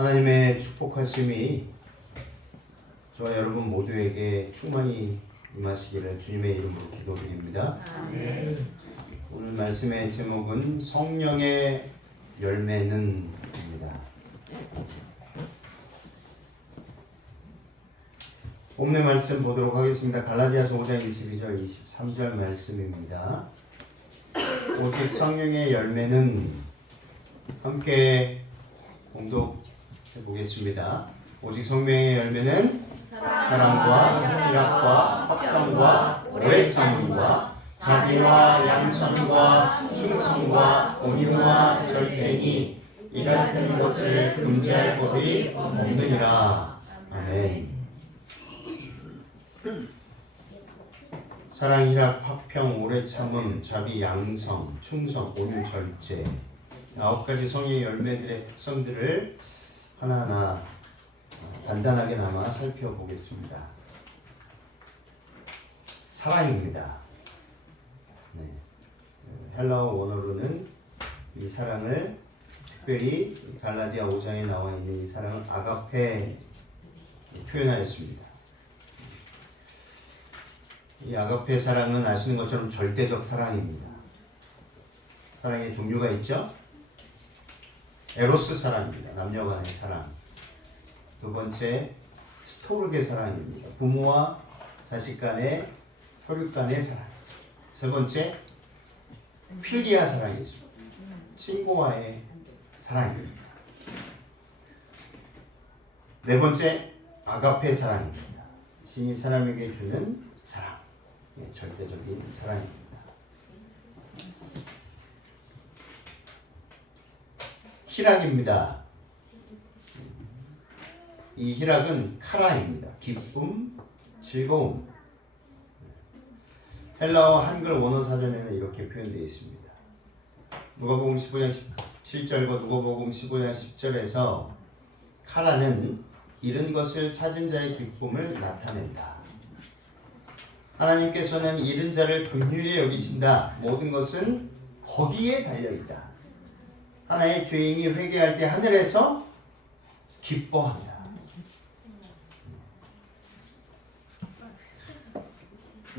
하나님의 축복하심이 저와 여러분 모두에게 충만히 임하시기를 주님의 이름으로 기도드립니다. 아멘. 오늘 말씀의 제목은 성령의 열매는 입니다. 본문 말씀 보도록 하겠습니다. 갈라디아서 5장 22절 23절 말씀입니다. 오직 성령의 열매는 함께 공독해 보겠습니다. 오직 성령의 열매는 사랑과 희락과 화평과 오래 참음과 자비와 양선과 충성과 온유와 절제니 이 같은 것을 금지할 법이 없느니라. 아멘. 사랑, 희락, 화평, 오래 참음, 자비, 양성, 충성, 온유, 절제 9가지 성령의 열매들의 특성들을 하나하나 간단하게나마 살펴보겠습니다. 사랑입니다. 네. 헬라어 원어로는 이 사랑을 특별히 갈라디아 5장에 나와 있는 이 사랑을 아가페 표현하였습니다. 이 아가페 사랑은 아시는 것처럼 절대적 사랑입니다. 사랑의 종류가 있죠? 에로스 사랑입니다. 남녀 간의 사랑. 두 번째, 스토르게 사랑입니다. 부모와 자식 간의 혈육 간의 사랑이죠. 세 번째, 필리아 사랑이 있습니다. 친구와의 사랑입니다. 네 번째, 아가페 사랑입니다. 신이 사람에게 주는 사랑. 절대적인 사랑입니다. 희락입니다. 이 희락은 카라입니다. 기쁨, 즐거움. 헬라어 한글 원어 사전에는 이렇게 표현되어 있습니다. 누가복음 15장 17절과 누가복음 15장 10절에서 카라는 잃은 것을 찾은 자의 기쁨을 나타낸다. 하나님께서는 잃은 자를 긍휼히 여기신다. 모든 것은 거기에 달려있다. 하나의 죄인이 회개할 때 하늘에서 기뻐한다.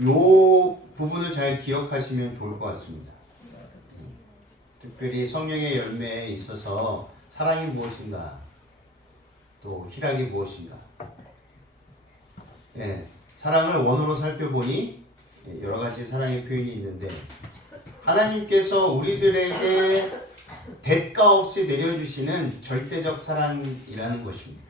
요 부분을 잘 기억하시면 좋을 것 같습니다. 특별히 성령의 열매에 있어서 사랑이 무엇인가, 또 희락이 무엇인가. 사랑을 원어로 살펴보니 여러 가지 사랑의 표현이 있는데 하나님께서 우리들에게 대가 없이 내려주시는 절대적 사랑이라는 것입니다.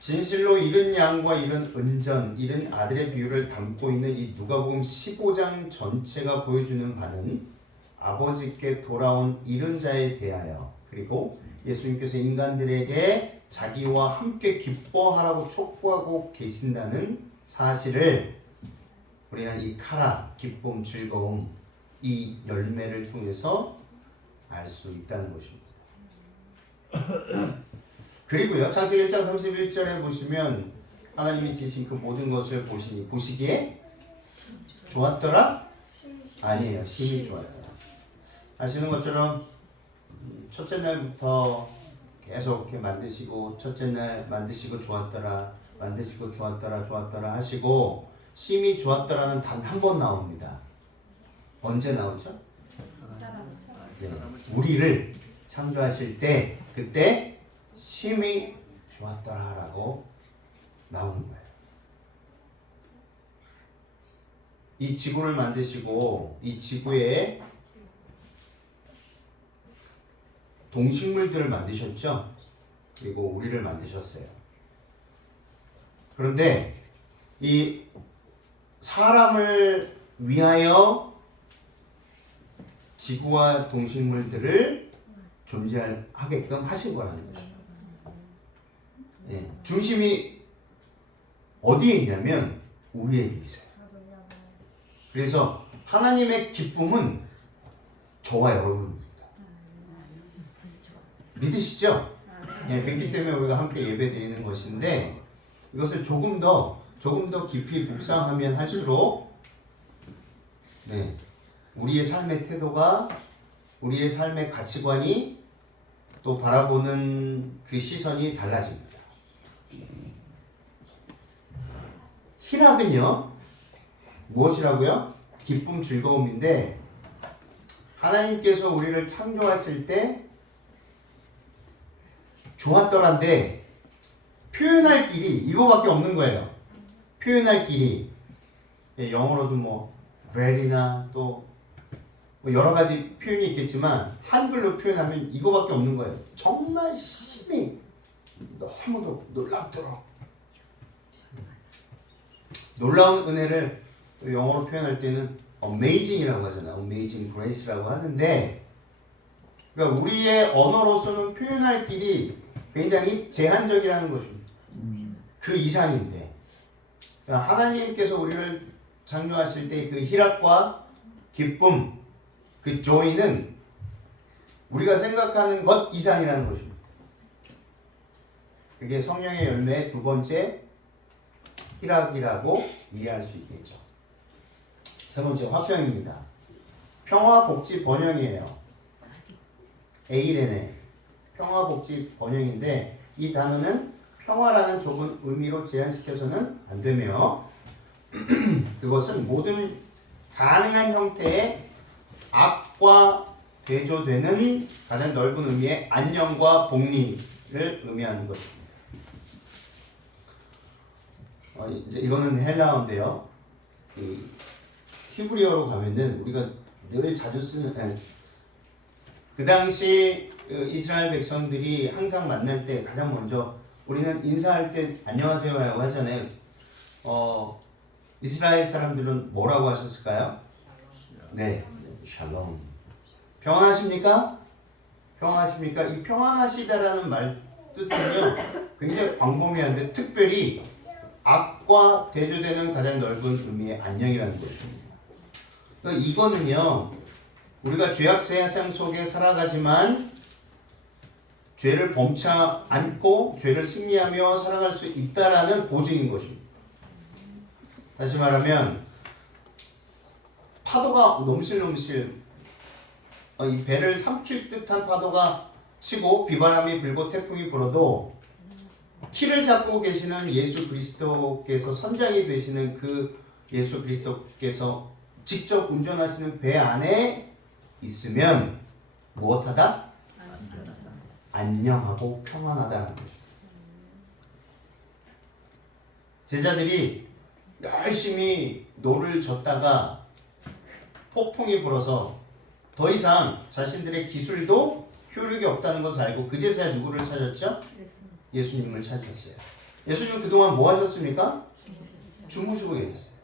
진실로 잃은 양과 잃은 은전, 잃은 아들의 비유를 담고 있는 이 누가복음 15장 전체가 보여주는 바는 아버지께 돌아온 잃은 자에 대하여, 그리고 예수님께서 인간들에게 자기와 함께 기뻐하라고 촉구하고 계신다는 사실을 우리는 이 카라, 기쁨, 즐거움, 이 열매를 통해서 알 수 있다는 것입니다. 그리고요, 창세기 1장 31절에 보시면 하나님이 지으신 그 모든 것을 보시기에 좋았더라? 아니에요. 심히 좋았더라. 아시는 것처럼 첫째 날부터 계속 이렇게 만드시고, 첫째 날 만드시고 좋았더라, 만드시고 좋았더라, 좋았더라 하시고, 심히 좋았더라는 단 한 번 나옵니다. 언제 나오죠? 네. 우리를 창조하실 때, 그때 심히 좋았더라라고 나오는 거예요. 이 지구를 만드시고, 이 지구에 동식물들을 만드셨죠? 그리고 우리를 만드셨어요. 그런데 이 사람을 위하여 지구와 동식물들을 존재하게끔 하신 거라는 거죠. 중심이 어디에 있냐면 우리에게 있어요. 그래서 하나님의 기쁨은 저와 여러분입니다. 믿으시죠? 믿기 때문에 우리가 함께 예배 드리는 것인데, 이것을 조금 더 깊이 묵상하면 할수록 우리의 삶의 태도가 우리의 삶의 가치관이 또 바라보는 그 시선이 달라집니다. 희락은요, 무엇이라고요? 기쁨, 즐거움인데 하나님께서 우리를 창조하실 때 좋았더란데 표현할 길이 이거밖에 없는 거예요. 표현할 길이 영어로도 뭐 very나 또 뭐 여러 가지 표현이 있겠지만 한글로 표현하면 이거밖에 없는 거예요. 정말 심히 너무도 놀랍도록 놀라운 은혜를 영어로 표현할 때는 amazing이라고 하잖아요. amazing grace라고 하는데 그러니까 우리의 언어로서는 표현할 길이 굉장히 제한적이라는 것입니다. 그 이상인데 그러니까 하나님께서 우리를 창조하실 때 그 희락과 기쁨, 그 joy는 우리가 생각하는 것 이상이라는 것입니다. 그게 성령의 열매의 두 번째 희락이라고 이해할 수 있겠죠. 세 번째 화평입니다. 평화복지 번영이에요. 에이레네 평화복지 번영인데 이 단어는 평화라는 좁은 의미로 제한시켜서는 안 되며 그것은 모든 가능한 형태의 악과 대조되는 가장 넓은 의미의 안녕과 복리를 의미하는 것입니다. 이제 이거는 헬라어인데요. 히브리어로 가면은 우리가 늘 자주 쓰는 그 당시 이스라엘 백성들이 항상 만날 때 가장 먼저 우리는 인사할 때 안녕하세요라고 하잖아요. 이스라엘 사람들은 뭐라고 하셨을까요? 네, 샬롬. 평안하십니까? 평안하십니까? 이 평안하시다라는 말 뜻은요 굉장히 광범위한데 특별히 악과 대조되는 가장 넓은 의미의 안녕이라는 것입니다. 그러니까 이거는요 우리가 죄악 세상 속에 살아가지만 죄를 범치 않고 죄를 승리하며 살아갈 수 있다라는 보증인 것입니다. 다시 말하면 파도가 넘실넘실 이 배를 삼킬 듯한 파도가 치고 비바람이 불고 태풍이 불어도 키를 잡고 계시는 예수 그리스도께서 선장이 되시는 그 예수 그리스도께서 직접 운전하시는 배 안에 있으면 무엇하다? 안녕하고 평안하다는 것입니다. 제자들이 열심히 노를 젓다가 폭풍이 불어서 더 이상 자신들의 기술도 효력이 없다는 것을 알고 그제서야 누구를 찾았죠? 예수님을 찾았어요. 예수님은 그동안 뭐 하셨습니까? 주무시고 계셨어요.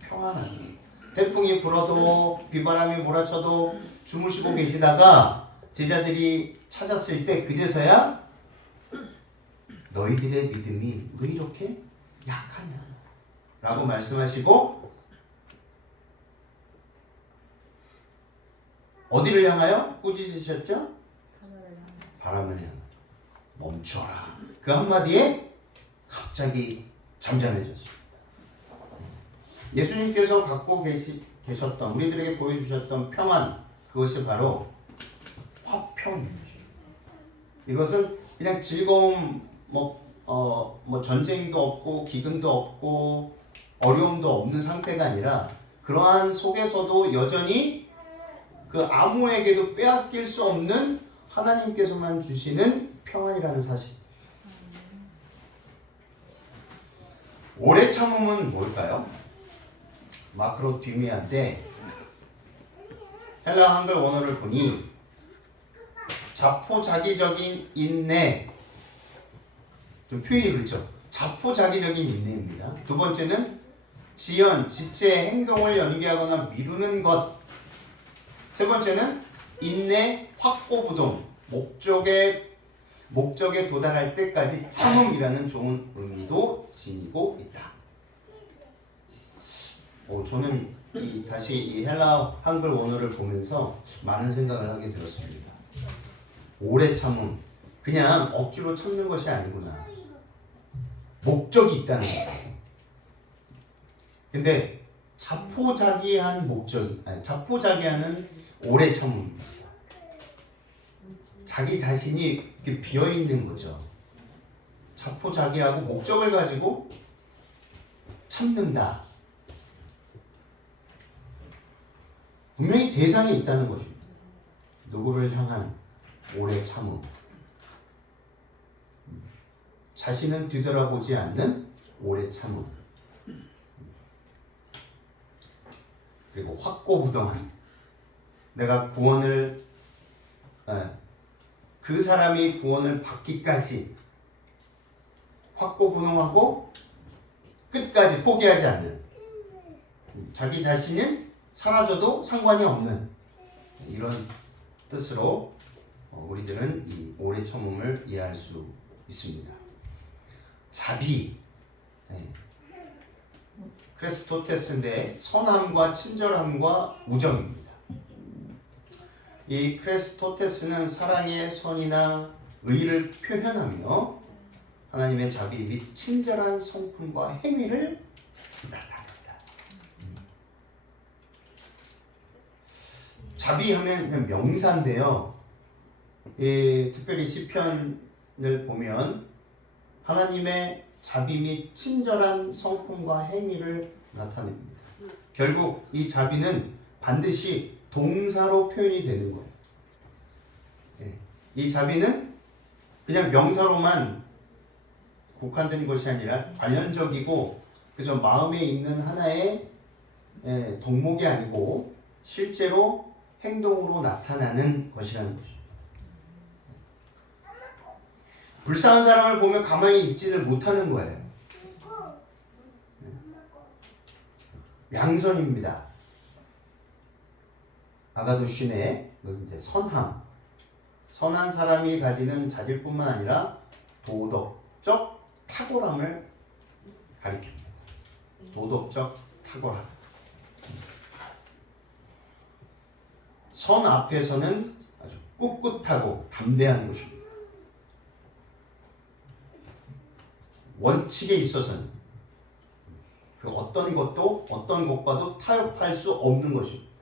평안하게. 태풍이 불어도 비바람이 몰아쳐도 주무시고 계시다가 제자들이 찾았을 때 그제서야 너희들의 믿음이 왜 이렇게 약하냐 라고 말씀하시고 어디를 향하여 꾸짖으셨죠? 바람을 향하여 멈춰라. 그 한마디에 갑자기 잠잠해졌습니다. 예수님께서 갖고 계셨던 우리들에게 보여주셨던 평안 그것이 바로 화평입니다. 이것은 그냥 즐거움 뭐 전쟁도 없고 기근도 없고 어려움도 없는 상태가 아니라 그러한 속에서도 여전히 그 아무에게도 빼앗길 수 없는 하나님께서만 주시는 평안이라는 사실. 오래 참음은 뭘까요? 마크로디미아인데 헬라 한글 원어를 보니 자포자기적인 인내 좀 표현이 그렇죠. 자포자기적인 인내입니다. 두 번째는 지연, 지체, 행동을 연기하거나 미루는 것. 세 번째는 인내, 확고부동, 목적에 도달할 때까지 참음이라는 좋은 의미도 지니고 있다. 저는 다시 이 헬라 한글 원어를 보면서 많은 생각을 하게 되었습니다. 오래 참음, 그냥 억지로 참는 것이 아니구나. 목적이 있다는 거예요. 근데 자포자기한 자포자기하는 오래 참음입니다. 자기 자신이 이렇게 비어 있는 거죠. 자포자기하고 목적을 가지고 참는다. 분명히 대상이 있다는 것입니다. 누구를 향한 오래 참음. 자신은 뒤돌아보지 않는 오래 참음. 그리고 확고부동한. 내가 구원을 그 사람이 구원을 받기까지 확고부동하고 끝까지 포기하지 않는, 자기 자신은 사라져도 상관이 없는 이런 뜻으로 우리들은 이 오래 참음을 이해할 수 있습니다. 자비, 크레스토테스인데 선함과 친절함과 우정입니다. 이 크레스토테스는 사랑의 선이나 의를 표현하며 하나님의 자비 및 친절한 성품과 행위를 나타낸다. 자비하면 그냥 명사인데요. 특별히 시편을 보면 하나님의 자비 및 친절한 성품과 행위를 나타냅니다. 결국 이 자비는 반드시 동사로 표현이 되는 거예요. 이 자비는 그냥 명사로만 국한된 것이 아니라 관련적이고 그저 마음에 있는 하나의 덕목이 아니고 실제로 행동으로 나타나는 것이라는 것입니다. 불쌍한 사람을 보면 가만히 있지를 못하는 거예요. 양선입니다. 아가두신의 이것은 이제 선함, 선한 사람이 가지는 자질뿐만 아니라 도덕적 탁월함을 가리킵니다. 도덕적 탁월함. 선 앞에서는 아주 꿋꿋하고 담대한 것입니다. 원칙에 있어서는 그 어떤 것도 어떤 것과도 타협할 수 없는 것입니다.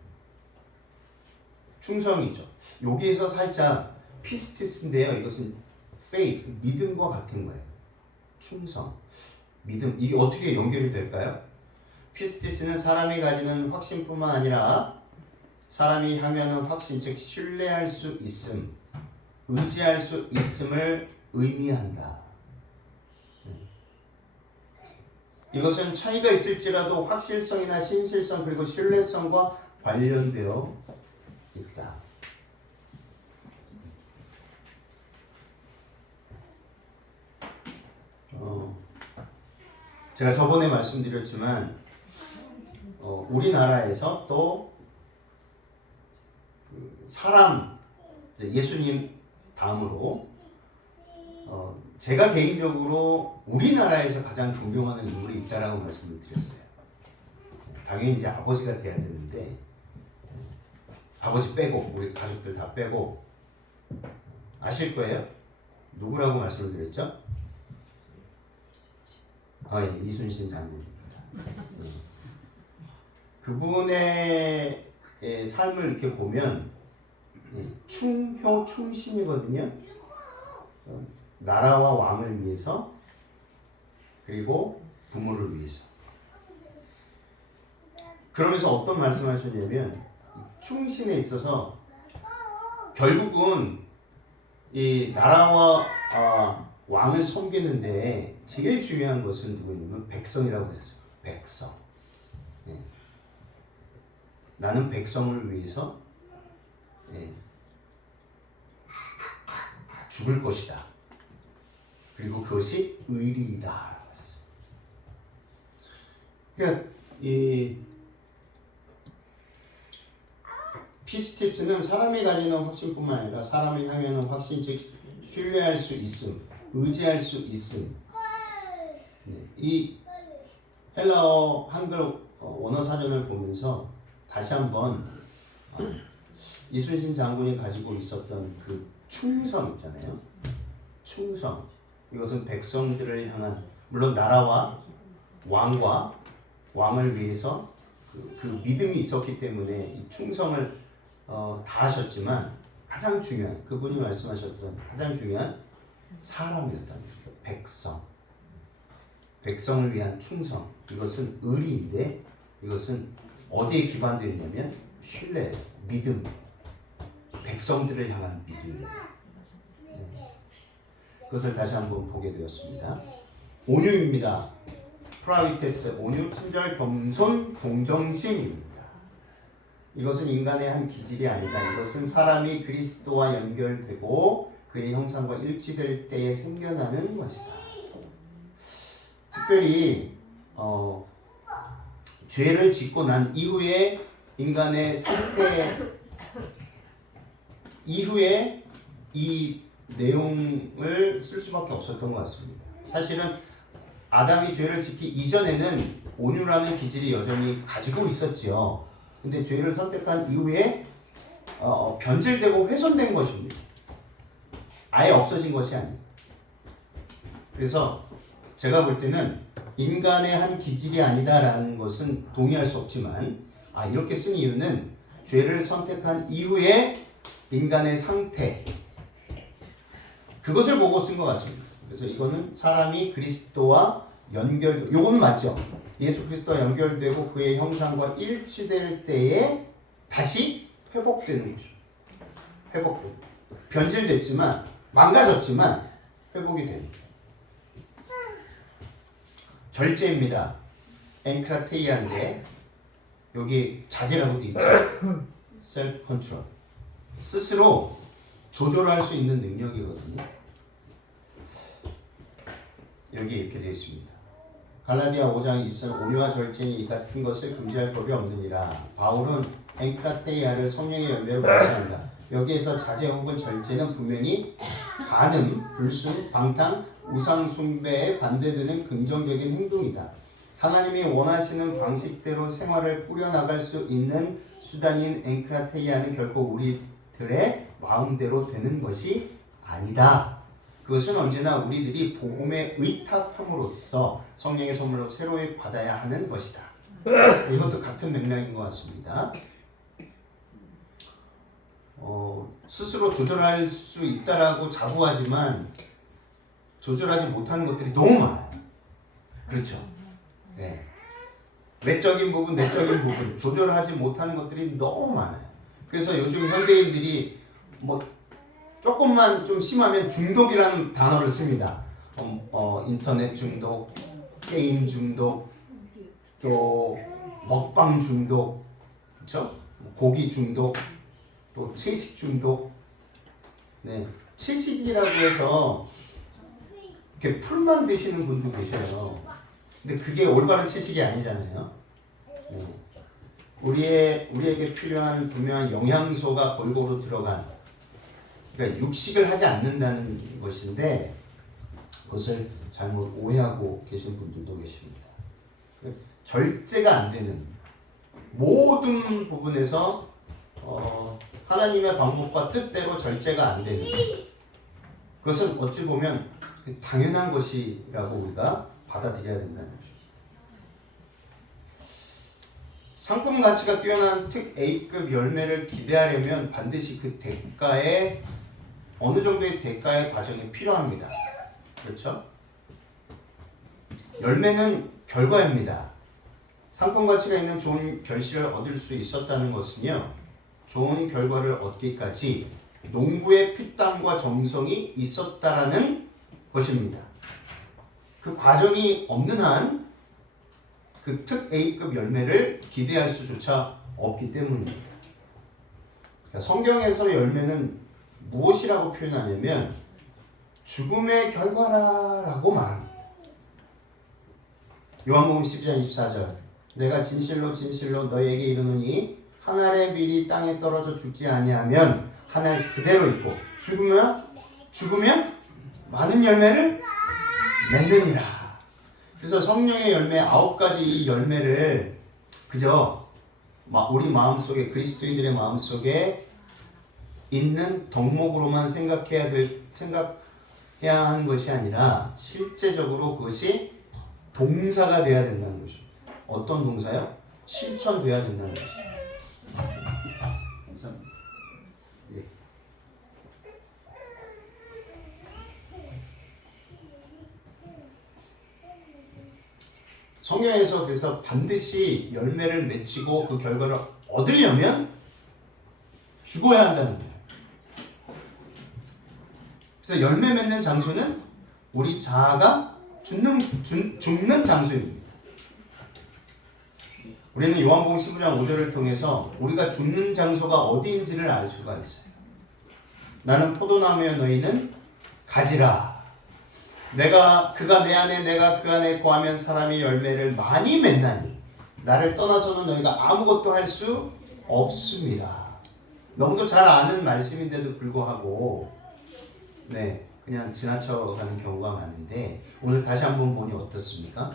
충성이죠. 여기에서 살짝 피스티스인데요. 이것은 faith, 믿음과 같은 거예요. 충성, 믿음. 이게 어떻게 연결이 될까요? 피스티스는 사람이 가지는 확신뿐만 아니라 사람이 향유하는 확신, 즉 신뢰할 수 있음, 의지할 수 있음을 의미한다. 이것은 차이가 있을지라도 확실성이나 신실성 그리고 신뢰성과 관련되어 있다. 제가 저번에 말씀드렸지만 우리나라에서 또 사람, 예수님 다음으로 제가 개인적으로 우리나라에서 가장 존경하는 인물이 있다라고 말씀을 드렸어요. 당연히 이제 아버지가 돼야 되는데 아버지 빼고 우리 가족들 다 빼고 아실 거예요? 누구라고 말씀을 드렸죠? 예, 이순신 장군입니다. 그분의 삶을 이렇게 보면 충효 충심이거든요. 나라와 왕을 위해서 그리고 부모를 위해서. 그러면서 어떤 말씀하셨냐면 충신에 있어서 결국은 이 나라와 왕을 섬기는데 제일 중요한 것은 누구냐면 백성이라고 했어요. 백성. 나는 백성을 위해서 죽을 것이다. 그리고 그것이 의리이다. 그러니까 이 피스티스는 사람이 가지는 확신뿐만 아니라 사람이 향하는 확신, 즉 신뢰할 수 있음, 의지할 수 있음. 이 헬라어 한글 원어 사전을 보면서 다시 한번 이순신 장군이 가지고 있었던 그 충성 있잖아요. 충성. 이것은 백성들을 향한, 물론 나라와 왕과 왕을 위해서 그 믿음이 있었기 때문에 이 충성을 다하셨지만 가장 중요한 그분이 말씀하셨던 가장 중요한 사람이었다는 거예요. 백성을 위한 충성. 이것은 의리인데 이것은 어디에 기반되어 있냐면 신뢰, 믿음. 백성들을 향한 믿음. 그것을 다시 한번 보게 되었습니다. 온유입니다. 프라비테스, 온유, 친절, 겸손, 동정심입니다. 이것은 인간의 한 기질이 아니다. 이것은 사람이 그리스도와 연결되고 그의 형상과 일치될 때에 생겨나는 것이다. 특별히 죄를 짓고 난 이후에 인간의 상태 이후에 이 내용을 쓸 수밖에 없었던 것 같습니다. 사실은 아담이 죄를 짓기 이전에는 온유라는 기질이 여전히 가지고 있었지요. 근데 죄를 선택한 이후에 변질되고 훼손된 것입니다. 아예 없어진 것이 아닙니다. 그래서 제가 볼 때는 인간의 한 기질이 아니다라는 것은 동의할 수 없지만 이렇게 쓴 이유는 죄를 선택한 이후에 인간의 상태 그것을 보고 쓴 것 같습니다. 그래서 이거는 사람이 그리스도와 요거는 맞죠? 예수 그리스도와 연결되고 그의 형상과 일치될 때에 다시 회복되는 거죠. 회복되고 변질됐지만 망가졌지만 회복이 됩니다. 절제입니다. 엔크라테이아인데 여기 자제라고 되어 있죠. 셀프 컨트롤. 스스로 조절할 수 있는 능력이거든요. 여기 이렇게 되어 있습니다. 갈라디아 5장 23절 온유와 절제니 이 같은 것을 금지할 법이 없느니라. 바울은 엔크라테이아를 성령의 열매로 묘사한다. 여기에서 자제 혹은 절제는 분명히 간음, 불순, 방탕, 우상 숭배에 반대되는 긍정적인 행동이다. 하나님이 원하시는 방식대로 생활을 꾸려나갈 수 있는 수단인 엔크라테이아는 결코 우리들의 마음대로 되는 것이 아니다. 그것은 언제나 우리들이 복음에 의탁함으로써 성령의 선물로 새로이 받아야 하는 것이다. 이것도 같은 맥락인 것 같습니다. 스스로 조절할 수 있다라고 자부하지만 조절하지 못하는 것들이 너무 많아요. 그렇죠? 네. 외적인 부분, 내적인 부분 조절하지 못하는 것들이 너무 많아요. 그래서 요즘 현대인들이 조금만 좀 심하면 중독이라는 단어를 씁니다. 인터넷 중독, 게임 중독, 또 먹방 중독, 그렇죠? 고기 중독, 또 채식 중독. 네, 채식이라고 해서 이렇게 풀만 드시는 분도 계셔요. 근데 그게 올바른 채식이 아니잖아요. 네. 우리에게 필요한 분명한 영양소가 골고루 들어간, 그러니까 육식을 하지 않는다는 것인데 그것을 잘못 오해하고 계신 분들도 계십니다. 절제가 안 되는 모든 부분에서 하나님의 방법과 뜻대로 절제가 안 되는 그것은 어찌 보면 당연한 것이라고 우리가 받아들여야 된다는 거죠. 상품 가치가 뛰어난 특 A급 열매를 기대하려면 반드시 그 대가에 어느 정도의 대가의 과정이 필요합니다. 그렇죠? 열매는 결과입니다. 상품 가치가 있는 좋은 결실을 얻을 수 있었다는 것은요, 좋은 결과를 얻기까지 농부의 피땀과 정성이 있었다라는 것입니다. 그 과정이 없는 한 그 특 A급 열매를 기대할 수조차 없기 때문입니다. 그러니까 성경에서 열매는 무엇이라고 표현하냐면 죽음의 결과라고 말합니다. 요한복음 12장 24절 내가 진실로 진실로 너희에게 이르노니 한 알의 밀이 땅에 떨어져 죽지 아니하면 한 알 그대로 있고 죽으면 많은 열매를 맺느니라. 그래서 성령의 열매 9가지 이 열매를 그저 우리 마음속에 그리스도인들의 마음속에 있는 덕목으로만 생각해야 하는 것이 아니라 실제적으로 그것이 동사가 돼야 된다는 것입니다. 어떤 동사요? 실천돼야 된다는 것입니다. 성경에서 그래서 반드시 열매를 맺히고 그 결과를 얻으려면 죽어야 한다는 거예요. 그래서 열매 맺는 장소는 우리 자아가 죽는 장소입니다. 우리는 요한복음 15장 5절을 통해서 우리가 죽는 장소가 어디인지를 알 수가 있어요. 나는 포도나무여 너희는 가지라. 그가 내 안에 내가 그 안에 거하면 사람이 열매를 많이 맺나니 나를 떠나서는 너희가 아무것도 할 수 없습니다. 너무도 잘 아는 말씀인데도 불구하고 그냥 지나쳐가는 경우가 많은데 오늘 다시 한번 보니 어떻습니까?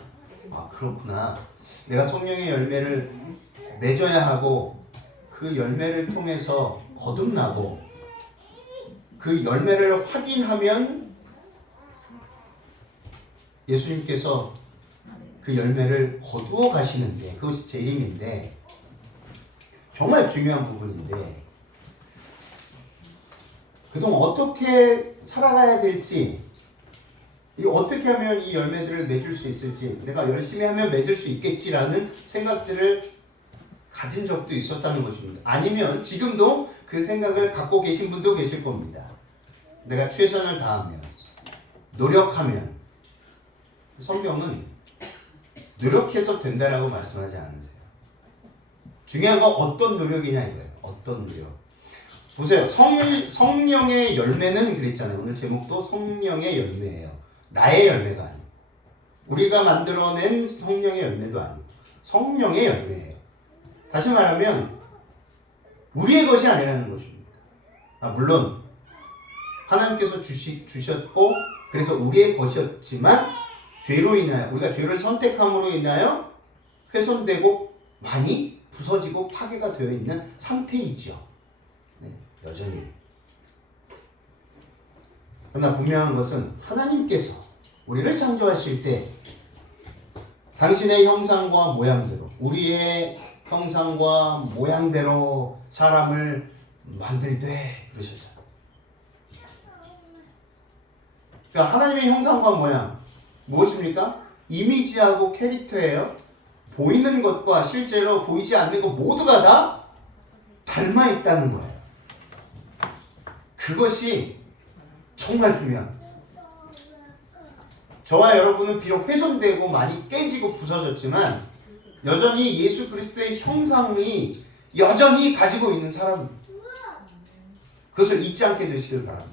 아, 그렇구나. 내가 성령의 열매를 맺어야 하고 그 열매를 통해서 거듭나고 그 열매를 확인하면 예수님께서 그 열매를 거두어 가시는데 그것이 재림인데 정말 중요한 부분인데 그동안 어떻게 살아가야 될지 어떻게 하면 이 열매들을 맺을 수 있을지 내가 열심히 하면 맺을 수 있겠지라는 생각들을 가진 적도 있었다는 것입니다. 아니면 지금도 그 생각을 갖고 계신 분도 계실 겁니다. 내가 최선을 다하면 노력하면 성경은 노력해서 된다라고 말씀하지 않으세요. 중요한 건 어떤 노력이냐 이거예요. 어떤 노력. 보세요. 성령의 열매는 그랬잖아요. 오늘 제목도 성령의 열매예요. 나의 열매가 아니고 우리가 만들어낸 성령의 열매도 아니고 성령의 열매예요. 다시 말하면 우리의 것이 아니라는 것입니다. 물론 하나님께서 주셨고 그래서 우리의 것이었지만 죄로 인하여 우리가 죄를 선택함으로 인하여 훼손되고 많이 부서지고 파괴가 되어 있는 상태이죠. 여전히. 그러나 분명한 것은 하나님께서 우리를 창조하실 때 당신의 형상과 모양대로 우리의 형상과 모양대로 사람을 만들되 그러셨잖아요. 그러니까 하나님의 형상과 모양 무엇입니까? 이미지하고 캐릭터예요. 보이는 것과 실제로 보이지 않는 것 모두가 다 닮아 있다는 거예요. 그것이 정말 중요합니다. 저와 여러분은 비록 훼손되고 많이 깨지고 부서졌지만 여전히 예수 그리스도의 형상이 여전히 가지고 있는 사람입니다. 그것을 잊지 않게 되시길 바랍니다.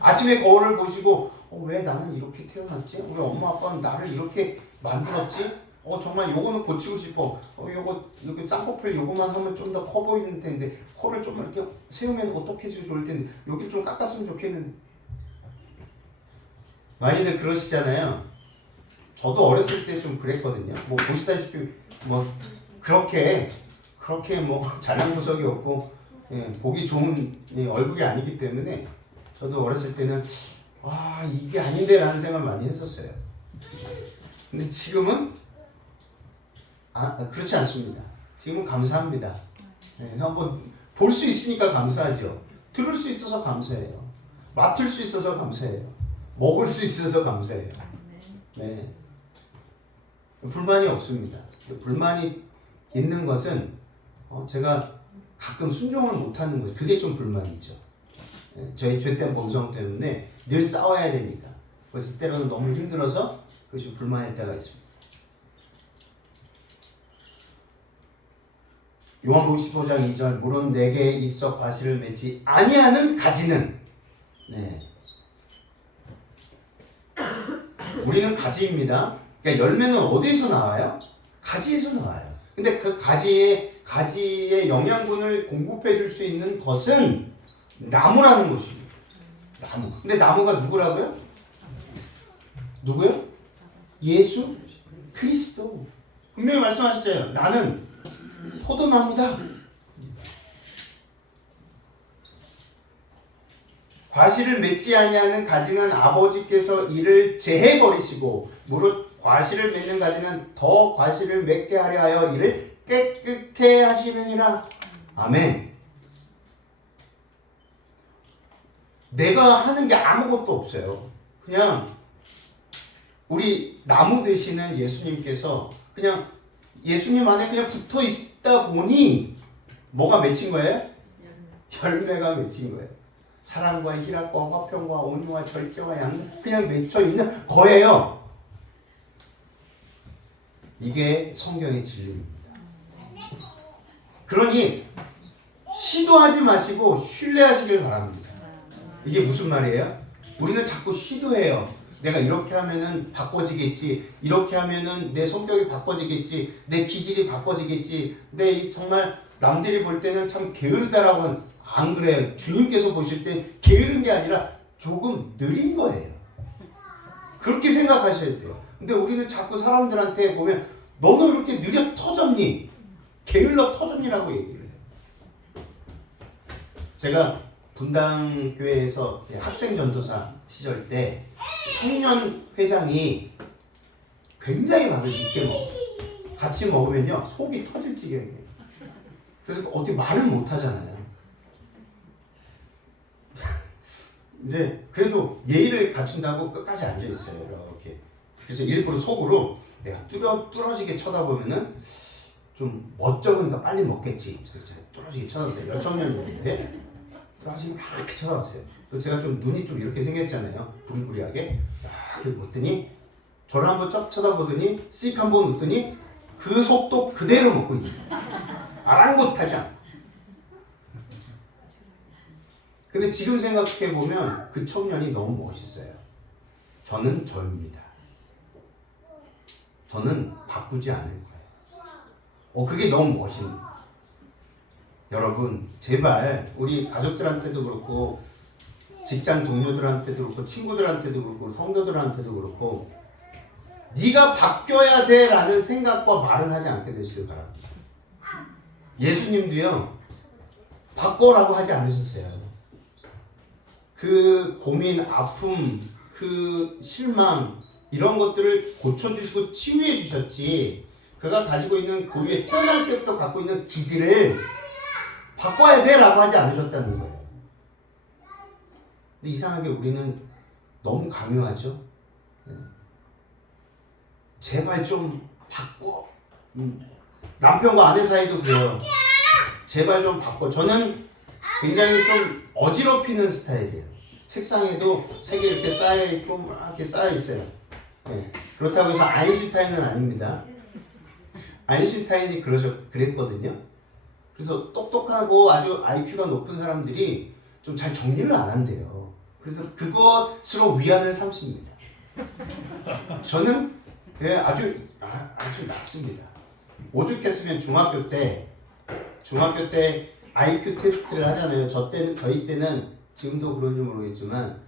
아침에 거울을 보시고 왜 나는 이렇게 태어났지? 우리 엄마 아빠는 나를 이렇게 만들었지? 정말 요거는 고치고 싶어. 요거 이렇게 쌍꺼풀 요거만 하면 좀 더 커 보이는 텐데 코를 좀 이렇게 세우면 어떻게 해주면 좋을 텐데 여기 좀 깎았으면 좋겠는데. 많이들 그러시잖아요. 저도 어렸을 때 좀 그랬거든요. 보시다시피 그렇게 잘난 구석이 없고 보기 좋은 얼굴이 아니기 때문에 저도 어렸을 때는 이게 아닌데 라는 생각을 많이 했었어요. 근데 지금은 그렇지 않습니다. 지금은 감사합니다. 볼 수 있으니까 감사하죠. 들을 수 있어서 감사해요. 맡을 수 있어서 감사해요. 먹을 수 있어서 감사해요. 불만이 없습니다. 불만이 있는 것은 제가 가끔 순종을 못하는 것, 그게 좀 불만이죠. 저희 죄된 본성 때문에 늘 싸워야 되니까. 그래서 때로는 너무 힘들어서 그것이 불만일 때가 있습니다. 요한복음 15장 2절 물은 내게 있어 과실을 맺지 아니하는 가지는 우리는 가지입니다. 그러니까 열매는 어디에서 나와요? 가지에서 나와요. 근데 그 가지의 영양분을 공급해 줄 수 있는 것은 나무라는 것입니다. 나무. 근데 나무가 누구라고요? 누구요? 예수 그리스도. 분명히 말씀하셨잖아요. 나는 포도나무다. 과실을 맺지 아니하는 가지는 아버지께서 이를 제해 버리시고 무릇 과실을 맺는 가지는 더 과실을 맺게 하려 하여 이를 깨끗게 하시느니라. 아멘. 내가 하는 게 아무것도 없어요. 그냥 우리 나무 되시는 예수님께서 그냥 예수님 안에 그냥 붙어 있다 보니 뭐가 맺힌 거예요? 열매가 맺힌 거예요. 사랑과 희락과 화평과 온유와 절제와 양 그냥 맺혀 있는 거예요. 이게 성경의 진리입니다. 그러니 시도하지 마시고 신뢰하시길 바랍니다. 이게 무슨 말이에요? 우리는 자꾸 시도해요. 내가 이렇게 하면은 바꿔지겠지. 이렇게 하면은 내 성격이 바꿔지겠지. 내 기질이 바꿔지겠지. 정말 남들이 볼 때는 참 게으르다라고는 안 그래요. 주님께서 보실 때 게으른 게 아니라 조금 느린 거예요. 그렇게 생각하셔야 돼요. 근데 우리는 자꾸 사람들한테 보면 너는 이렇게 느려 터졌니? 게을러 터졌니라고 얘기를 해요. 제가 분당교회에서 학생 전도사 시절 때 청년 회장이 굉장히 밥을 늦게 먹어요. 같이 먹으면요 속이 터질 지경이에요. 그래서 어떻게 말을 못 하잖아요. 이제 그래도 예의를 갖춘다고 끝까지 앉아 있어요. 이렇게. 그래서 일부러 속으로 내가 뚫어지게 쳐다보면은 좀 멋져 보니까 빨리 먹겠지. 그래서 제가 뚫어지게 쳐다봤어요. 여청년이었는데 뚫어지게 막 이렇게 쳐다봤어요. 또 제가 좀 눈이 좀 이렇게 생겼잖아요. 부리부리하게. 이렇게 봤더니 저를 한번 쫙 쳐다보더니 씩 한번 웃더니 그 속도 그대로 먹고 있는 거예요. 아랑곳하지 않고. 근데 지금 생각해보면 그 청년이 너무 멋있어요. 저는 저입니다. 저는 바꾸지 않을 거예요. 그게 너무 멋있는 거예요. 여러분 제발 우리 가족들한테도 그렇고 직장 동료들한테도 그렇고 친구들한테도 그렇고 성도들한테도 그렇고 네가 바뀌어야 돼 라는 생각과 말은 하지 않게 되시길 바랍니다. 예수님도요 바꿔라고 하지 않으셨어요. 그 고민, 아픔, 그 실망 이런 것들을 고쳐주시고 치유해 주셨지 그가 가지고 있는 고유의 태어날 때부터 갖고 있는 기질을 바꿔야 돼 라고 하지 않으셨다는 거예요. 근데 이상하게 우리는 너무 강요하죠. 제발 좀 바꿔. 남편과 아내 사이도 그래요. 제발 좀 바꿔. 저는 굉장히 좀 어지럽히는 스타일이에요. 책상에도 책이 이렇게 쌓여있고 이렇게 쌓여있어요. 네. 그렇다고 해서 아인슈타인은 아닙니다. 아인슈타인이 그랬거든요. 그래서 똑똑하고 아주 IQ가 높은 사람들이 좀 잘 정리를 안 한대요. 그래서 그것으로 위안을 삼습니다. 저는 아주 낮습니다. 오죽했으면 중학교 때 IQ 테스트를 하잖아요. 저희 때는 지금도 그런지 모르겠지만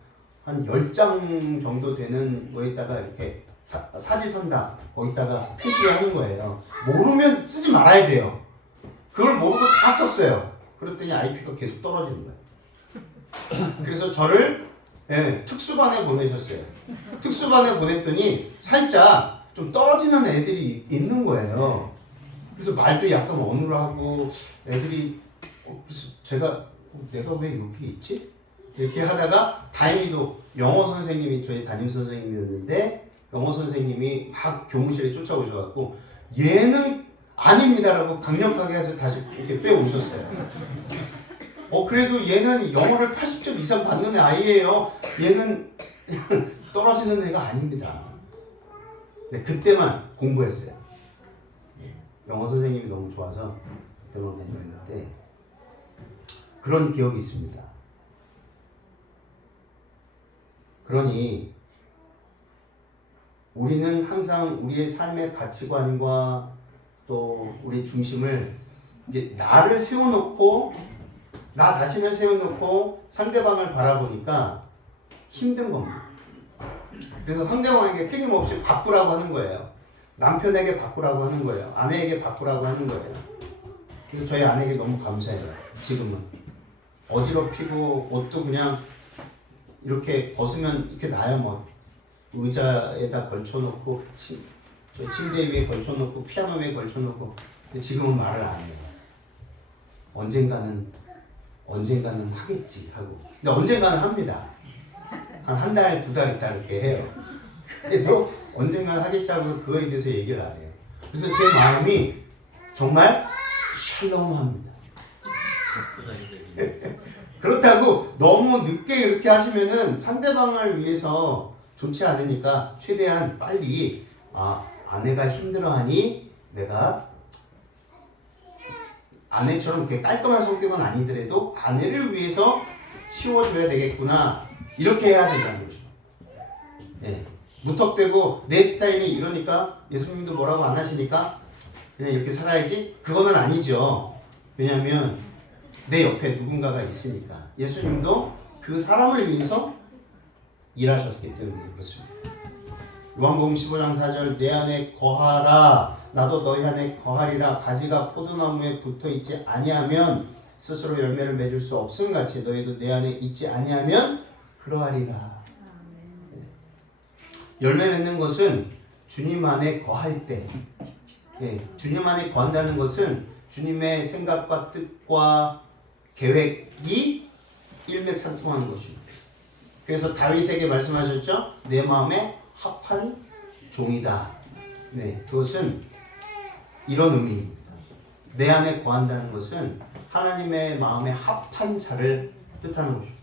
한 10장 정도 되는 거에다가 이렇게 사지선다 거기다가 표시를 하는 거예요. 모르면 쓰지 말아야 돼요. 그걸 모르고 다 썼어요. 그랬더니 IQ가 계속 떨어지는 거예요. 그래서 저를 특수반에 보내셨어요. 특수반에 보냈더니 살짝 좀 떨어지는 애들이 있는 거예요. 그래서 말도 약간 어눌하고 애들이 그래서 내가 왜 여기 있지? 이렇게 하다가 다행히도 영어 선생님이 저희 담임 선생님이었는데 영어 선생님이 막 교무실에 쫓아오셔갖고 얘는 아닙니다라고 강력하게 해서 다시 이렇게 빼오셨어요. 그래도 얘는 영어를 80점 이상 받는 아이예요. 얘는 떨어지는 애가 아닙니다. 네, 그때만 공부했어요. 영어 선생님이 너무 좋아서 그때만 공부했는데 그런 기억이 있습니다. 그러니 우리는 항상 우리의 삶의 가치관과 또 우리 중심을 이제 나를 세워놓고 나 자신을 세워놓고 상대방을 바라보니까 힘든 겁니다. 그래서 상대방에게 끊임없이 바꾸라고 하는 거예요. 남편에게 바꾸라고 하는 거예요. 아내에게 바꾸라고 하는 거예요. 그래서 저희 아내에게 너무 감사해요. 지금은 어지럽히고 옷도 그냥 이렇게 벗으면 이렇게 나요. 뭐 의자에다 걸쳐놓고 침대 위에 걸쳐놓고 피아노 위에 걸쳐놓고. 근데 지금은 말을 안 해요. 언젠가는 하겠지 하고. 근데 언젠가는 합니다. 한 달, 2달 있다 이렇게 해요. 그래도 언젠간 하겠지 하고 그거에 대해서 얘기를 안 해요. 그래서 제 마음이 정말 샬롬합니다. 그렇다고 너무 늦게 이렇게 하시면은 상대방을 위해서 좋지 않으니까 최대한 빨리 아내가 힘들어하니 내가 아내처럼 그렇게 깔끔한 성격은 아니더라도 아내를 위해서 치워줘야 되겠구나 이렇게 해야 된다는 거죠. 예. 무턱대고 내 스타일이 이러니까 예수님도 뭐라고 안 하시니까 그냥 이렇게 살아야지 그거는 아니죠. 왜냐하면 내 옆에 누군가가 있으니까 예수님도 그 사람을 위해서 일하셨기 때문에 그렇습니다. 요한복음 15장 4절 내 안에 거하라 나도 너희 안에 거하리라 가지가 포도나무에 붙어있지 아니하면 스스로 열매를 맺을 수 없음같이 너희도 내 안에 있지 아니하면 그러하리라. 열매 맺는 것은 주님 안에 거할 때 주님 안에 거한다는 것은 주님의 생각과 뜻과 계획이 일맥상통하는 것입니다. 그래서 다윗에게 말씀하셨죠. 내 마음에 합한 종이다. 그것은 이런 의미입니다. 내 안에 거한다는 것은 하나님의 마음에 합한 자를 뜻하는 것입니다.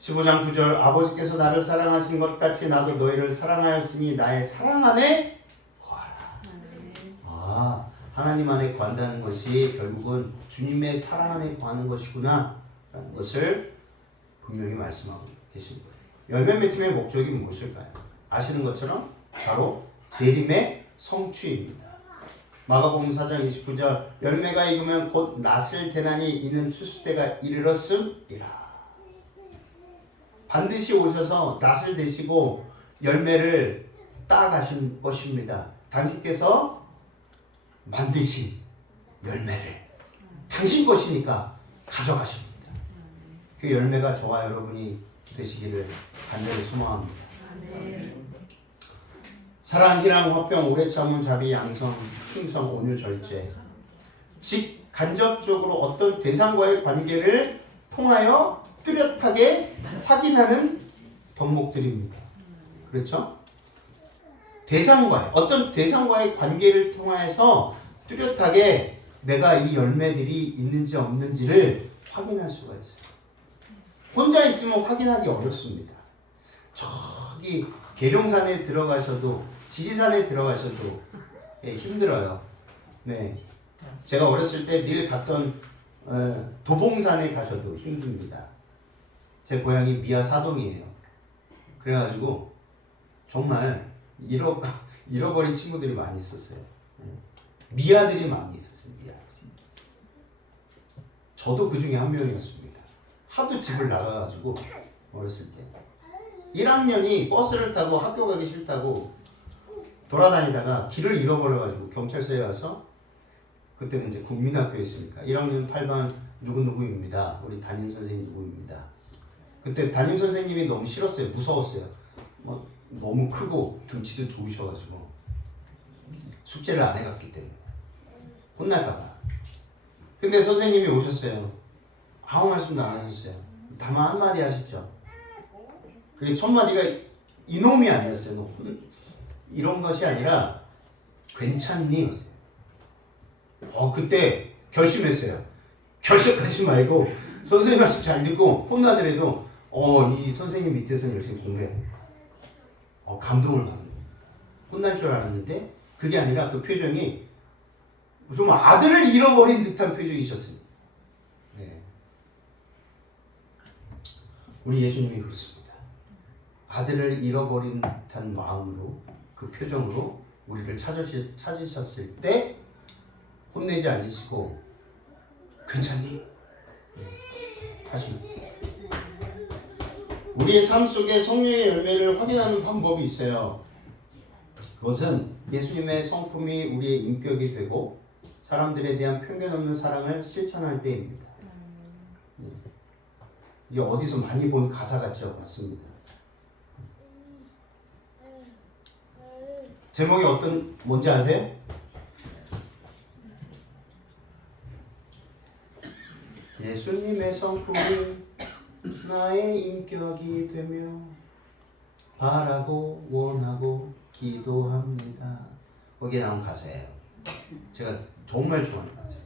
15장 9절 아버지께서 나를 사랑하신 것 같이 나도 너희를 사랑하였으니 나의 사랑 안에 거하라. 하나님 안에 거한다는 것이 결국은 주님의 사랑 안에 거하는 것이구나 라는 것을 분명히 말씀하고 계십니다. 열매 맺힘의 목적이 무엇일까요? 아시는 것처럼 바로 재림의 성취입니다. 마가복음 4장 29절 열매가 익으면 곧 낫을 대나니 이는 추수 때가 이르렀음이라. 반드시 오셔서 낫을 대시고 열매를 따가신 것입니다. 당신께서 만드신 열매를 당신 것이니까 가져가십니다. 그 열매가 저와 여러분이 되시기를 간절히 소망합니다. 사랑, 희랑, 화평, 오래 참음, 자비, 양성, 충성, 온유, 절제. 즉 간접적으로 어떤 대상과의 관계를 통하여 뚜렷하게 확인하는 덕목들입니다. 그렇죠? 어떤 대상과의 관계를 통해서 뚜렷하게 내가 이 열매들이 있는지 없는지를 확인할 수가 있어요. 혼자 있으면 확인하기 어렵습니다. 저기 계룡산에 들어가셔도 지리산에 들어가셔도 힘들어요. 제가 어렸을 때 늘 갔던 도봉산에 가서도 힘듭니다. 제 고향이 미아 사동이에요. 그래가지고 정말 잃어버린 친구들이 많이 있었어요. 미아들이 많이 있었어요. 미아. 저도 그 중에 한 명이었습니다. 하도 집을 나가가지고 어렸을 때 1학년이 버스를 타고 학교 가기 싫다고 돌아다니다가 길을 잃어버려가지고 경찰서에 가서 그때는 이제 국민학교였으니까 1학년 8반 누구누구입니다. 우리 담임 선생님 누구입니다. 그때 담임 선생님이 너무 싫었어요. 무서웠어요. 너무 크고 등치도 좋으셔가지고 숙제를 안 해갔기 때문에 혼날까봐. 근데 선생님이 오셨어요. 아무 말씀도 안 하셨어요. 다만 한마디 하셨죠. 그게 첫 마디가 이놈이 아니었어요. 이런 것이 아니라 괜찮니? 그때 결심했어요. 결석하지 말고 선생님 말씀 잘 듣고 혼나더라도 이 선생님 밑에서 열심히 공부해. 감동을 받는 거예요. 혼날 줄 알았는데 그게 아니라 그 표정이 좀 아들을 잃어버린 듯한 표정이셨습니다. 우리 예수님이 그렇습니다. 아들을 잃어버린 듯한 마음으로 그 표정으로 우리를 찾으셨을 때 혼내지 않으시고 괜찮니? 하십니다. 우리의 삶 속에 성령의 열매를 확인하는 방법이 있어요. 그것은 예수님의 성품이 우리의 인격이 되고 사람들에 대한 편견 없는 사랑을 실천할 때입니다. 이게 어디서 많이 본 가사 같죠? 맞습니다. 제목이 뭔지 아세요? 예수님의 성품이 나의 인격이 되며 바라고 원하고 기도합니다. 거기에 나온 가사예요. 제가 정말 좋아하는 가사예요.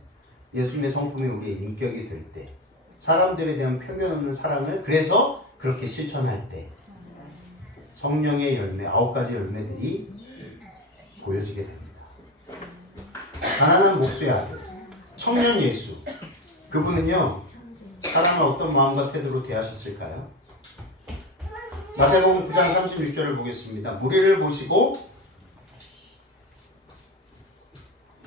예수님의 성품이 우리의 인격이 될 때, 사람들에 대한 편견 없는 사랑을 그래서 그렇게 실천할 때 성령의 열매, 9가지 열매들이 보여지게 됩니다. 가난한 목수의 아들, 청년 예수, 그분은요 사람을 어떤 마음과 태도로 대하셨을까요? 마태복음 9장 36절을 보겠습니다. 무리를 보시고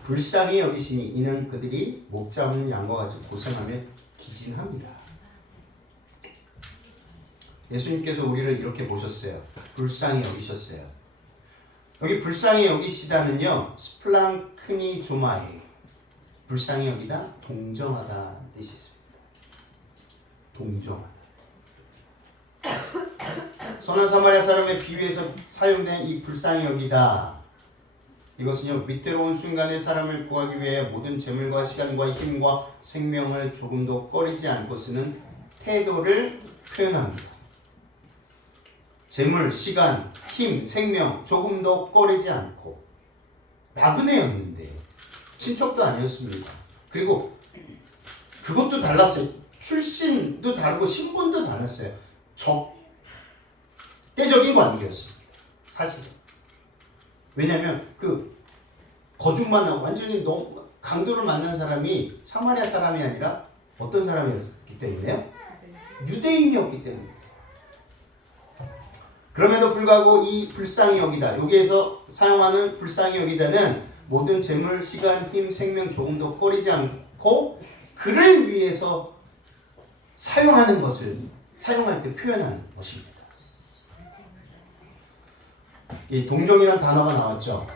불쌍히 여기시니 이는 그들이 목 잡는 양과 같이 고생하며 기진합니다. 예수님께서 우리를 이렇게 보셨어요. 불쌍히 여기셨어요. 여기 불쌍히 여기시다는요, 스플랑크니 조마에, 불쌍히 여기다, 동정하다 뜻이 있습니다. 동정하다. 선한 사마리아 사람의 비유에서 사용된 이 불쌍히 여기다, 이것은요 밑대로운 순간에 사람을 구하기 위해 모든 재물과 시간과 힘과 생명을 조금도 꺼리지 않고 쓰는 태도를 표현합니다. 재물, 시간, 힘, 생명 조금도 꺼리지 않고, 나그네였는데 친척도 아니었습니다. 그리고 그것도 달랐어요. 출신도 다르고 신분도 달랐어요. 적대적인 관계였습니다. 사실은. 왜냐하면 그 거듭만 하고 완전히 너무 강도를 만난 사람이 사마리아 사람이 아니라 어떤 사람이었기 때문에요? 유대인이었기 때문에. 그럼에도 불구하고 이 불쌍히 여기다, 여기에서 사용하는 불쌍히 여기다는 모든 재물, 시간, 힘, 생명 조금도 꺼리지 않고 그를 위해서 사용하는 것을 사용할 때 표현하는 것입니다. 이 동정이라는 단어가 나왔죠.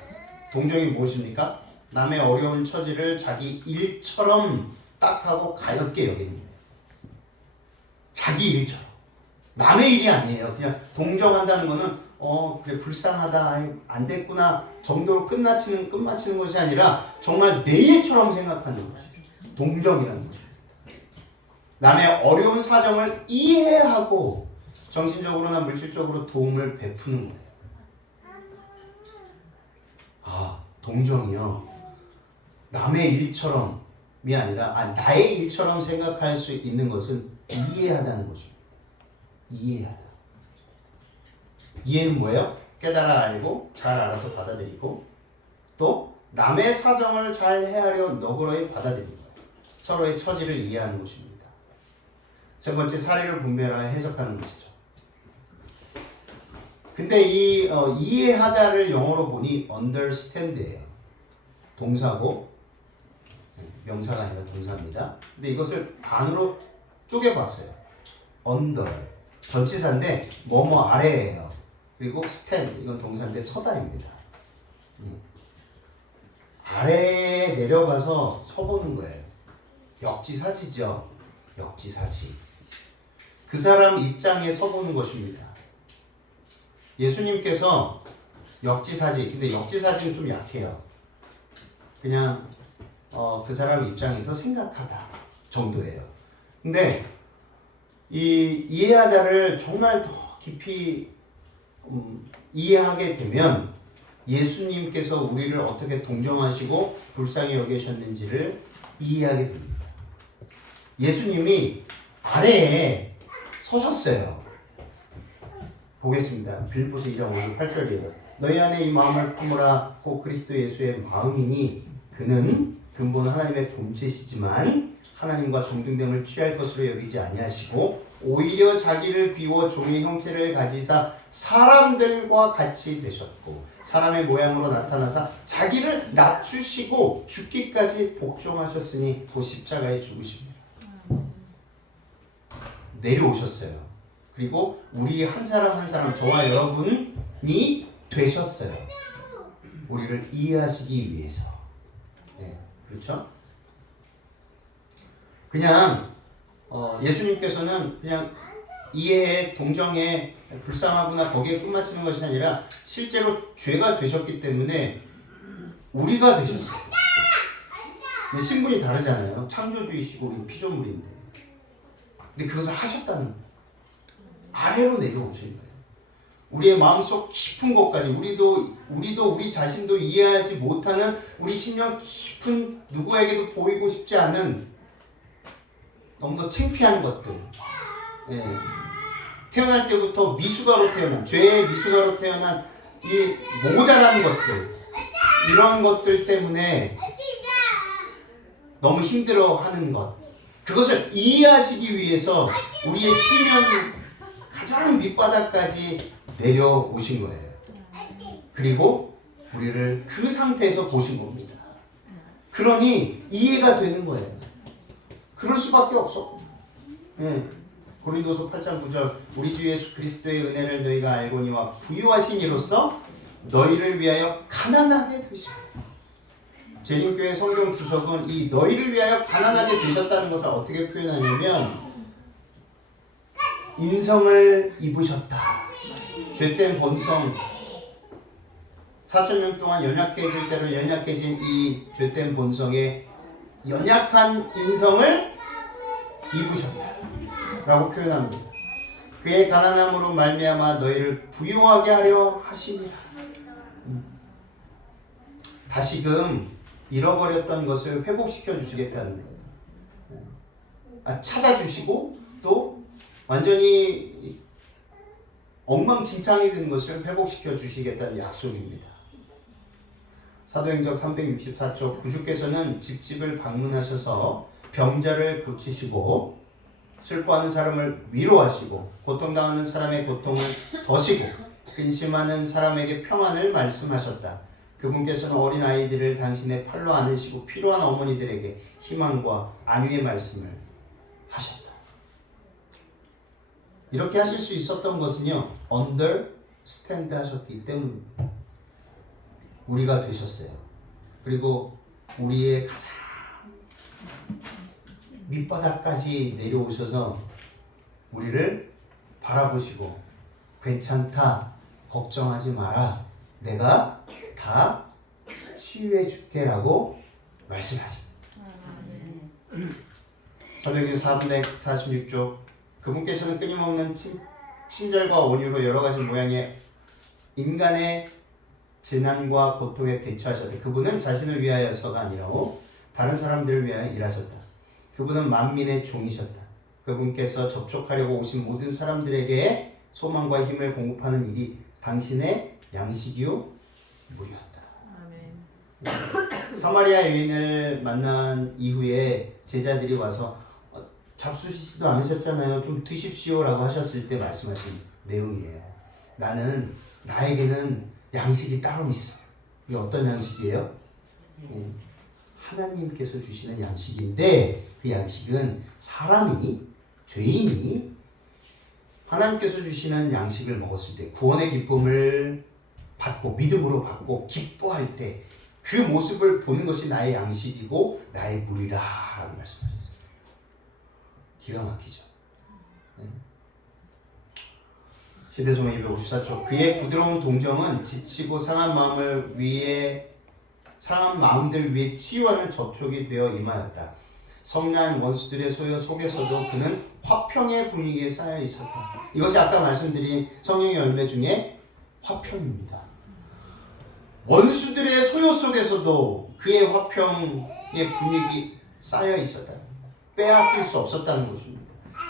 동정이 무엇입니까? 남의 어려운 처지를 자기 일처럼 딱하고 가볍게 여기는 거예요. 자기 일처럼. 남의 일이 아니에요. 그냥 동정한다는 거는 그래 불쌍하다, 안 됐구나 정도로 끝마치는 것이 아니라 정말 내 일처럼 생각하는 것이 동정이라는 거죠. 남의 어려운 사정을 이해하고 정신적으로나 물질적으로 도움을 베푸는 거예요. 동정이요. 남의 일처럼이 아니라 나의 일처럼 생각할 수 있는 것은 이해하다는 것입니다. 이해하다. 이해는 뭐예요? 깨달아 알고 잘 알아서 받아들이고 또 남의 사정을 잘 헤아려 너그러이 받아들이고 서로의 처지를 이해하는 것입니다. 세 번째, 사리를 분별하여 해석하는 것이죠. 근데 이 이해하다를 영어로 보니 understand예요. 동사고 명사가 아니라 동사입니다. 근데 이것을 반으로 쪼개봤어요. under 전치사인데 뭐뭐 아래예요. 그리고 stand 이건 동사인데 서다입니다. 아래에 내려가서 서보는 거예요. 역지사지죠. 역지사지. 그 사람 입장에 서보는 것입니다. 예수님께서 역지사지, 근데 역지사지는 좀 약해요. 그냥 그 사람 입장에서 생각하다 정도예요. 근데 이 이해하다를 정말 더 깊이 이해하게 되면 예수님께서 우리를 어떻게 동정하시고 불쌍히 여기셨는지를 이해하게 됩니다. 예수님이 아래에 서셨어요. 보겠습니다. 빌립보서 2장 5절 8절이에요. 너희 안에 이 마음을 품으라. 곧 그리스도 예수의 마음이니 그는 근본 하나님의 본체시지만 하나님과 동등됨을 취할 것으로 여기지 아니하시고 오히려 자기를 비워 종의 형체를 가지사 사람들과 같이 되셨고 사람의 모양으로 나타나사 자기를 낮추시고 죽기까지 복종하셨으니 또 십자가에 죽으십니다. 내려오셨어요. 그리고 우리 한 사람 한 사람 저와 여러분이 되셨어요. 우리를 이해하시기 위해서. 네, 그렇죠? 그냥 예수님께서는 그냥 이해에 동정에 불쌍하구나 거기에 끝마치는 것이 아니라 실제로 죄가 되셨기 때문에 우리가 되셨어요. 근데 신분이 다르잖아요. 창조주이시고 우리는 피조물인데. 근데 그것을 하셨다는 거예요. 아래로 내려오신 거예요. 우리의 마음속 깊은 것까지 우리도 우리 자신도 이해하지 못하는 우리 심령 깊은 누구에게도 보이고 싶지 않은 너무도 창피한 것들, 예. 태어날 때부터 미숙아로 태어난 죄의 미숙아로 태어난 이 모자란 것들, 이런 것들 때문에 너무 힘들어하는 것, 그것을 이해하시기 위해서 우리의 심령 가장 밑바닥까지 내려오신 거예요. 그리고 우리를 그 상태에서 보신 겁니다. 그러니 이해가 되는 거예요. 그럴 수밖에 없어. 네. 고린도서 8장 9절 우리 주 예수 그리스도의 은혜를 너희가 알거니와 부유하신 이로써 너희를 위하여 가난하게 되시고, 재림교회 성경 주석은 이 너희를 위하여 가난하게 되셨다는 것을 어떻게 표현하냐면 인성을 입으셨다. 죄된 본성, 4,000년 동안 연약해질 대로 연약해진 이 죄된 본성의 연약한 인성을 입으셨다 라고 표현합니다. 그의 가난함으로 말미암아 너희를 부유하게 하려 하심이라. 다시금 잃어버렸던 것을 회복시켜 주시겠다는 거예요. 찾아주시고 또 완전히 엉망진창이 된 것을 회복시켜 주시겠다는 약속입니다. 사도행전 364쪽 구주께서는 집집을 방문하셔서 병자를 고치시고 슬퍼하는 사람을 위로하시고 고통당하는 사람의 고통을 더시고 근심하는 사람에게 평안을 말씀하셨다. 그분께서는 어린아이들을 당신의 팔로 안으시고 필요한 어머니들에게 희망과 안위의 말씀을 하셨다. 이렇게 하실 수 있었던 것은요, understand 하셨기 때문입니다. 우리가 되셨어요. 그리고 우리의 가장 밑바닥까지 내려오셔서 우리를 바라보시고 괜찮다, 걱정하지 마라, 내가 다 치유해 줄게라고 말씀하십니다. 사도행전 446쪽 그분께서는 끊임없는 친절과 온유로 여러 가지 모양의 인간의 재난과 고통에 대처하셨다. 그분은 자신을 위하여서가 아니라 다른 사람들을 위하여 일하셨다. 그분은 만민의 종이셨다. 그분께서 접촉하려고 오신 모든 사람들에게 소망과 힘을 공급하는 일이 당신의 양식이요 물이었다. 아멘. 사마리아 여인을 만난 이후에 제자들이 와서 잡수시지도 않으셨잖아요. 좀 드십시오라고 하셨을 때 말씀하신 내용이에요. 나에게는 양식이 따로 있어요. 이게 어떤 양식이에요? 하나님께서 주시는 양식인데 그 양식은 사람이, 죄인이 하나님께서 주시는 양식을 먹었을 때 구원의 기쁨을 받고 믿음으로 받고 기뻐할 때 그 모습을 보는 것이 나의 양식이고 나의 물이라 라고 말씀하셨어요. 기가 막히죠. 시대성경 254쪽 그의 부드러운 동정은 지치고 상한 마음들 위에 치유하는 접촉이 되어 임하였다. 성난 원수들의 소요 속에서도 그는 화평의 분위기에 쌓여 있었다. 이것이 아까 말씀드린 성령의 열매 중에 화평입니다. 원수들의 소요 속에서도 그의 화평의 분위기 쌓여 있었다. 빼앗길 수 없었다는 것입니다.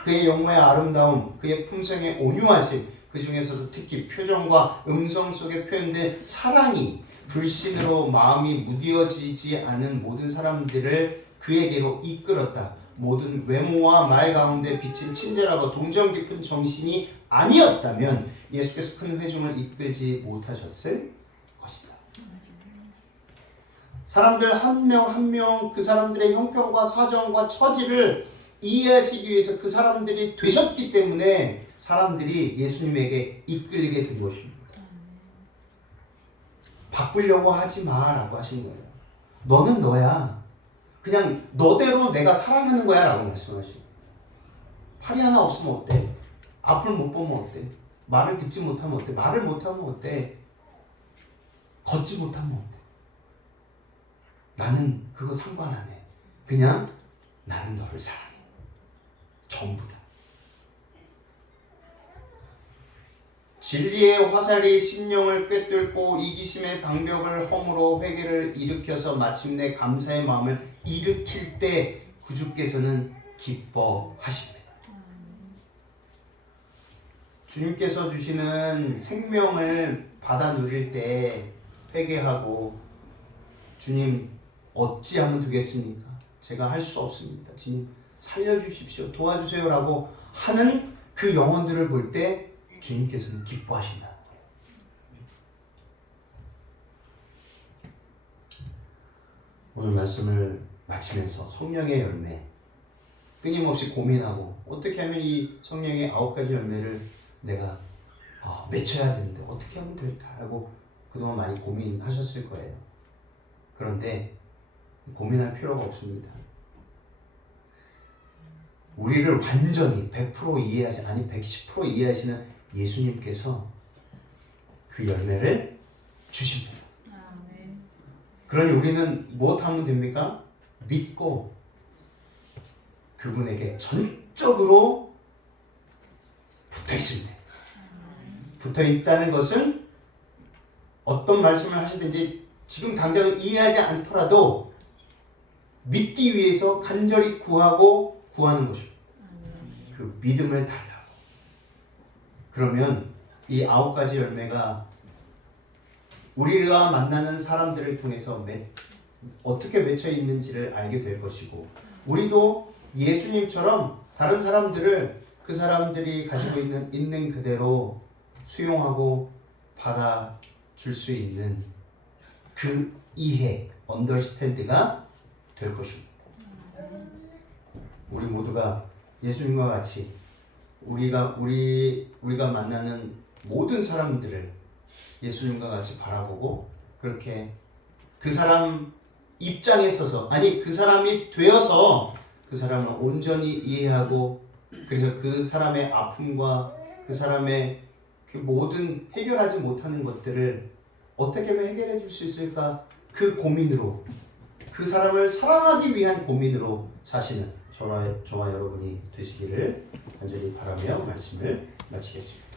그의 영모의 아름다움, 그의 품성의 온유하심, 그 중에서도 특히 표정과 음성 속에 표현된 사랑이 불신으로 마음이 무뎌지지 않은 모든 사람들을 그에게로 이끌었다. 모든 외모와 말 가운데 비친 친절하고 동정 깊은 정신이 아니었다면 예수께서 큰 회중을 이끌지 못하셨을 것이다. 사람들 한 명 한 명 그 사람들의 형편과 사정과 처지를 이해하시기 위해서 그 사람들이 되셨기 때문에 사람들이 예수님에게 이끌리게 된 것입니다. 바꾸려고 하지 마라고 하신 거예요. 너는 너야. 그냥 너대로 내가 사랑하는 거야 라고 말씀하시고, 팔이 하나 없으면 어때? 앞을 못 보면 어때? 말을 듣지 못하면 어때? 말을 못하면 어때? 걷지 못하면 어때? 나는 그거 상관 안 해. 그냥 나는 너를 사랑해. 전부다. 진리의 화살이 심령을 꿰뚫고 이기심의 방벽을 허물어 회개를 일으켜서 마침내 감사의 마음을 일으킬 때 구주께서는 기뻐하십니다. 주님께서 주시는 생명을 받아 누릴 때 회개하고 주님 어찌하면 되겠습니까? 제가 할 수 없습니다. 주님 살려주십시오. 도와주세요. 라고 하는 그 영혼들을 볼 때 주님께서는 기뻐하신다. 오늘 말씀을 마치면서 성령의 열매 끊임없이 고민하고 어떻게 하면 이 성령의 9가지 열매를 내가 맺혀야 되는데 어떻게 하면 될까라고 그동안 많이 고민하셨을 거예요. 그런데 고민할 필요가 없습니다. 우리를 완전히 100% 이해하지 아니 110% 이해하시는 예수님께서 그 열매를 주십니다. 그러니 우리는 무엇하면 됩니까? 믿고 그분에게 전적으로 붙어있습니다. 붙어있다는 것은 어떤 말씀을 하시든지 지금 당장은 이해하지 않더라도 믿기 위해서 간절히 구하는 것입니다. 그 믿음을 달라고. 그러면 이 9가지 열매가 우리가 만나는 사람들을 통해서 어떻게 맺혀 있는지를 알게 될 것이고 우리도 예수님처럼 다른 사람들을 그 사람들이 가지고 있는 그대로 수용하고 받아줄 수 있는 그 이해, 언더스탠드가 될 것입니다. 우리 모두가 예수님과 같이 우리가 만나는 모든 사람들을 예수님과 같이 바라보고 그렇게 그 사람 입장에 서서 아니 그 사람이 되어서 그 사람을 온전히 이해하고 그래서 그 사람의 아픔과 그 사람의 그 모든 해결하지 못하는 것들을 어떻게 하면 해결해 줄 수 있을까 그 고민으로 그 사람을 사랑하기 위한 고민으로 사시는 저와 여러분이 되시기를 간절히 바라며 말씀을 마치겠습니다.